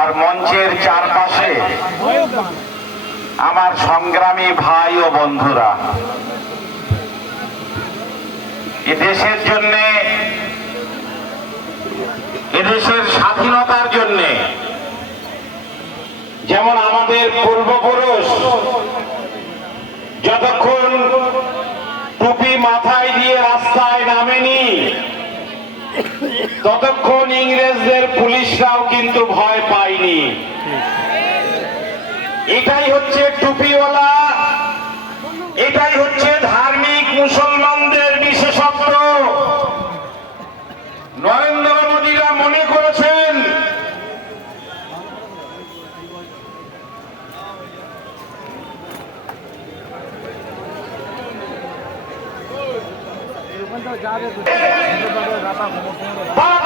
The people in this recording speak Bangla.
আর মঞ্চের চারপাশে আমার সংগ্রামী ভাই ও বন্ধুরা, এদেশের জন্য, এদেশের স্বাধীনতার জন্য যেমন আমাদের পূর্বপুরুষ যতক্ষণ টুপি মাথায় দিয়ে রাস্তায় নামেনি, ততক্ষণ ইংরেজদের পুলিশরাও কিন্তু ভয় পায়নি। এটাই হচ্ছে টুপিওয়ালা, এটাই হচ্ছে ধার্মিক মুসলমানদের বিশেষত্ব। নরেন্দ্র মোদীরা মনে করেছেন বাংলাদেশ